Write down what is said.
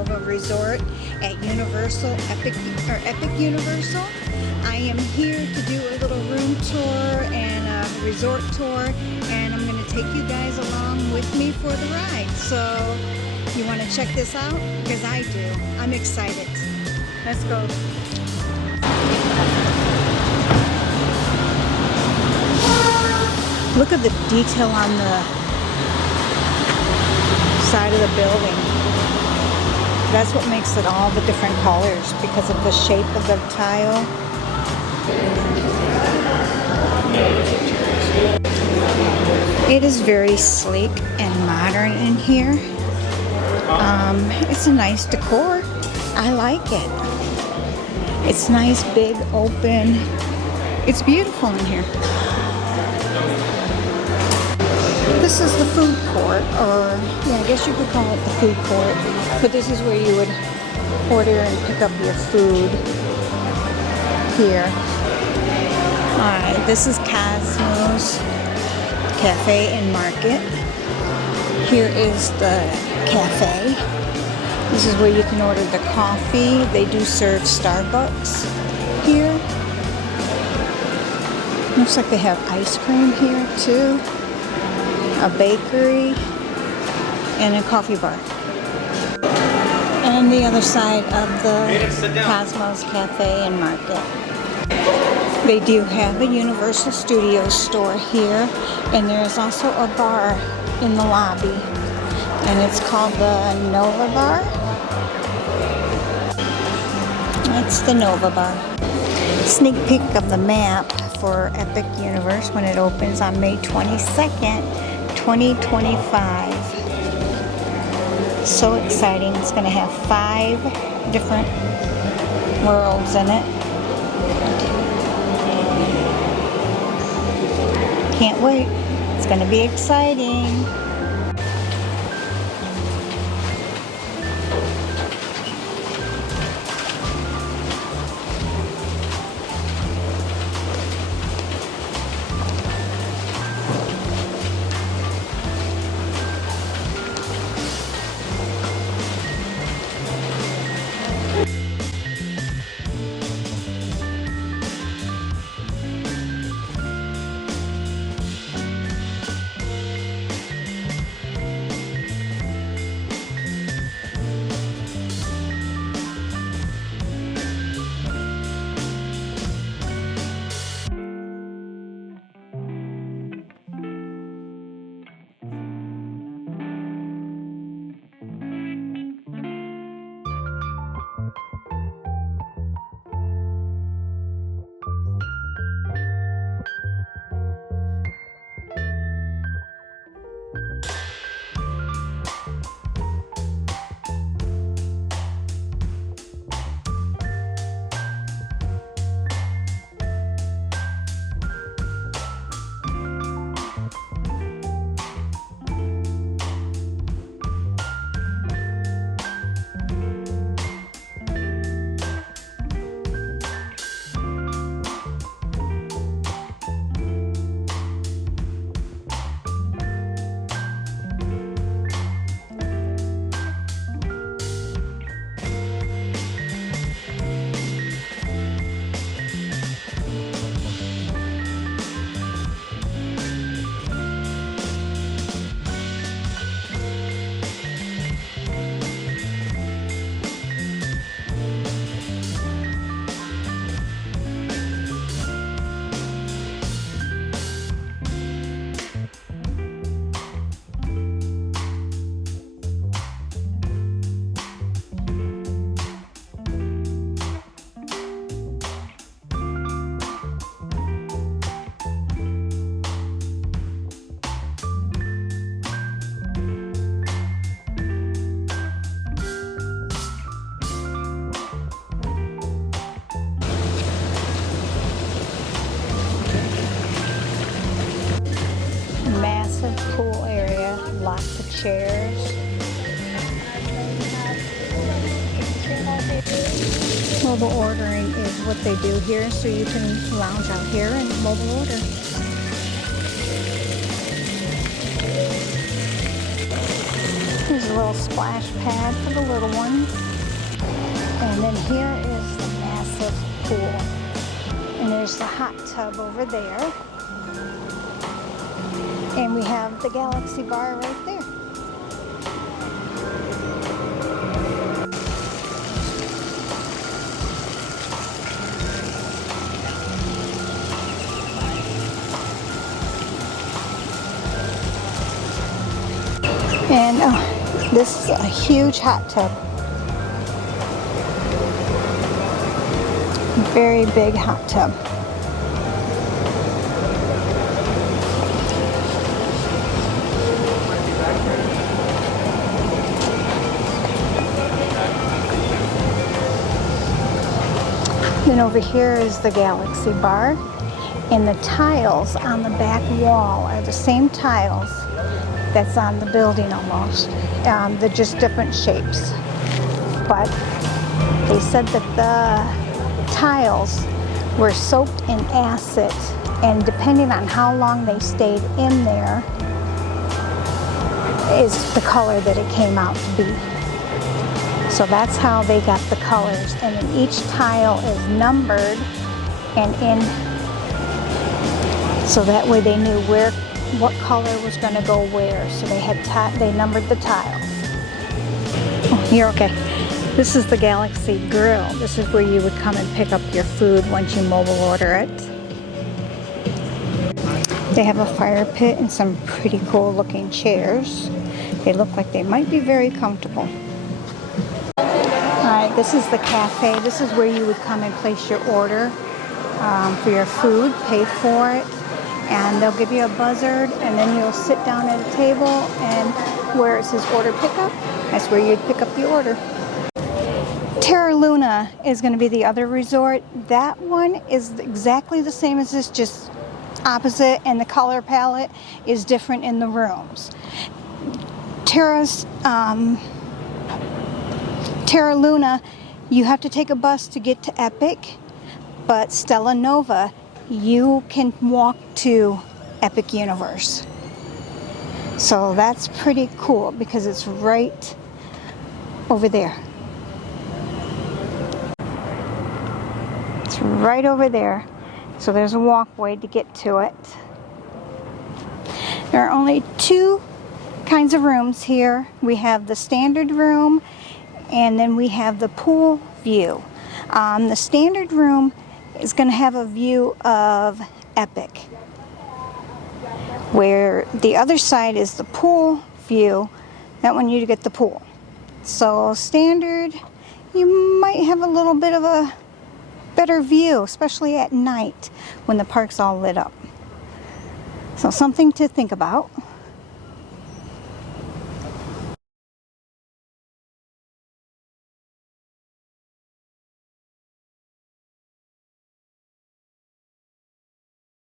Nova Resort at Universal Epic Universal. I am here to do a little room tour and a resort tour, and I'm going to take you guys along with me for the ride. So you want to check this out? Because I do. I'm excited. Let's go. Look at the detail on the side of the building. That's what makes it all the different colors, because of the shape of the tile. It is very sleek and modern in here. It's a nice decor. I like it. It's nice, big, open. It's beautiful in here. This is the food court, or yeah, I guess you could call it the food court. But this is where you would order and pick up your food here. Alright, this is Cosmos Cafe and Market. Here is the cafe. This is where you can order the coffee. They do serve Starbucks here. Looks like they have ice cream here too. A bakery and a coffee bar. And the other side of the Cosmos Cafe and Market. They do have a Universal Studios store here, and there's also a bar in the lobby, and it's called the Nova Bar. That's the Nova Bar. Sneak peek of the map for Epic Universe when it opens on May 22nd, 2025. So exciting. It's going to have 5 different worlds in it. Can't wait. It's going to be exciting. Pool area, lots of chairs. Mobile ordering is what they do here, so you can lounge out here and mobile order. There's a little splash pad for the little ones. And then here is the massive pool. And there's the hot tub over there. And we have the Galaxy bar right there. And this is a huge hot tub. Very big hot tub. Then over here is the Galaxy bar, and the tiles on the back wall are the same tiles that's on the building almost. They're just different shapes. But they said that the tiles were soaked in acid, and depending on how long they stayed in there is the color that it came out to be. So that's how they got the colors, and then each tile is numbered and in, so that way they knew what color was going to go where. So they numbered the tiles. Oh, you're okay. This is the Galaxy Grill. This is where you would come and pick up your food once you mobile order it. They have a fire pit and some pretty cool looking chairs. They look like they might be very comfortable. Alright, this is the cafe. This is where you would come and place your order for your food, pay for it, and they'll give you a buzzard, and then you'll sit down at a table, and where it says order pickup, that's where you'd pick up the order. Terra Luna is going to be the other resort. That one is exactly the same as this, just opposite, and the color palette is different in the rooms. Terra Luna, you have to take a bus to get to Epic, but Stellla Nova, you can walk to Epic Universe. So that's pretty cool because it's right over there. It's right over there. So there's a walkway to get to it. There are only two kinds of rooms here. We have the standard room, and then we have the pool view. The standard room is going to have a view of Epic, where the other side is the pool view. That one you get the pool. So standard, you might have a little bit of a better view, especially at night when the park's all lit up. So something to think about.